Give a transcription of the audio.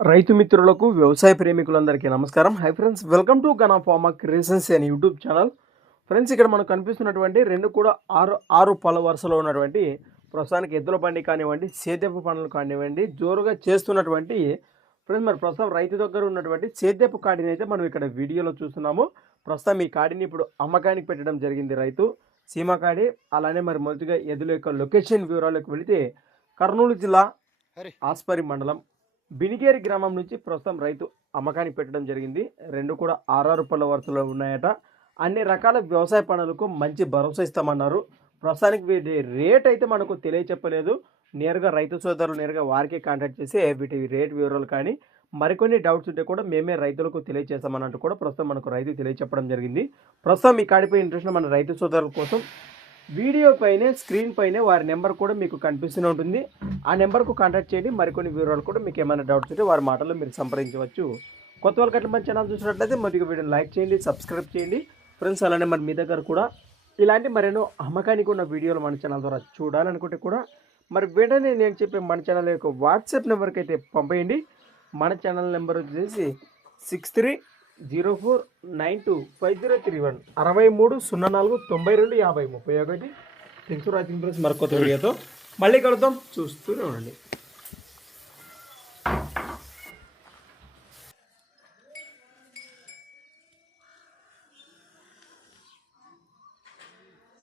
రైతు మిత్రులకు వ్యవసాయ ప్రేమికులందరికీ నమస్కారం. Hi friends welcome to Gana pharma creations అనే యూట్యూబ్ ఛానల్ ఫ్రెండ్స్ ఇక్కడ మనకు కనిపిస్తున్నటువంటి రెండు కూడా ఆరు ఆరు పళ్ళ వరుసలో ఉన్నటువంటి ప్రస్తుతానికి ఎద్దుల బండి కానివ్వండి సేద్యపు పనులు కానివ్వండి జోరుగా చేస్తున్నటువంటి ఫ్రెండ్స్ మరి ప్రస్తుతం రైతు దగ్గర ఉన్నటువంటి సేద్యపు కాడిని అయితే మనం ఇక్కడ వీడియోలో చూస్తున్నాము. ప్రస్తుతం ఈ కాడిని ఇప్పుడు అమ్మకానికి పెట్టడం జరిగింది రైతు. సీమ కాడి అలానే మరి మొదటిగా ఎద్దుల యొక్క లొకేషన్ వివరాలకు వెళితే కర్నూలు జిల్లా ఆస్పరి మండలం బినిగేరి గ్రామం నుంచి ప్రస్తుతం రైతు అమ్మకానికి పెట్టడం జరిగింది. రెండు కూడా ఆర్ఆర్ పళ్ళ వరుసలో ఉన్నాయట. అన్ని రకాల వ్యవసాయ పనులకు మంచి భరోసా ఇస్తామన్నారు. ప్రస్తుతానికి వీటి రేట్ అయితే మనకు తెలియచెప్పలేదు. నేరుగా రైతు సోదరులు నేరుగా వారికే కాంటాక్ట్ చేసి వీటి రేట్ వివరాలు కానీ మరికొన్ని డౌట్స్ ఉంటే కూడా మేమే రైతులకు తెలియజేస్తామన్నట్టు కూడా ప్రస్తుతం మనకు రైతు తెలియచెప్పడం జరిగింది. ప్రస్తుతం ఈ కాడిపై ఇంట్రెస్ట్ మన రైతు సోదరుల కోసం వీడియో పైనే స్క్రీన్ పైనే వారి నెంబర్ కూడా మీకు కనిపిస్తూనే ఉంటుంది. ఆ నెంబర్కు కాంటాక్ట్ చేయండి. మరికొన్ని వివరాలు కూడా మీకు ఏమైనా డౌట్స్ ఉంటే వారి మాటల్లో మీరు సంప్రదించవచ్చు. కొత్త వాళ్ళకి అట్లా మన ఛానల్ చూసినట్లయితే మొదటిగా వీడియో లైక్ చేయండి సబ్స్క్రైబ్ చేయండి. ఫ్రెండ్స్ అలానే మరి మీ దగ్గర కూడా ఇలాంటి మరెన్నో అమ్మకానికి ఉన్న వీడియోలు మన ఛానల్ ద్వారా చూడాలనుకుంటే కూడా మరి వెంటనే నేను చెప్పే మన ఛానల్ యొక్క వాట్సాప్ నెంబర్కి అయితే పంపేయండి. మన ఛానల్ నెంబర్ వచ్చేసి six three zero four nine two five zero three one అరవై మూడు సున్నా నాలుగు తొంభై రెండు యాభై ముప్పై ఒకటి. థ్యాంక్స్ ఫర్ వాచింగ్ మరొక వీడియోతో మళ్ళీ కలుద్దాం. చూస్తూనే ఉండండి.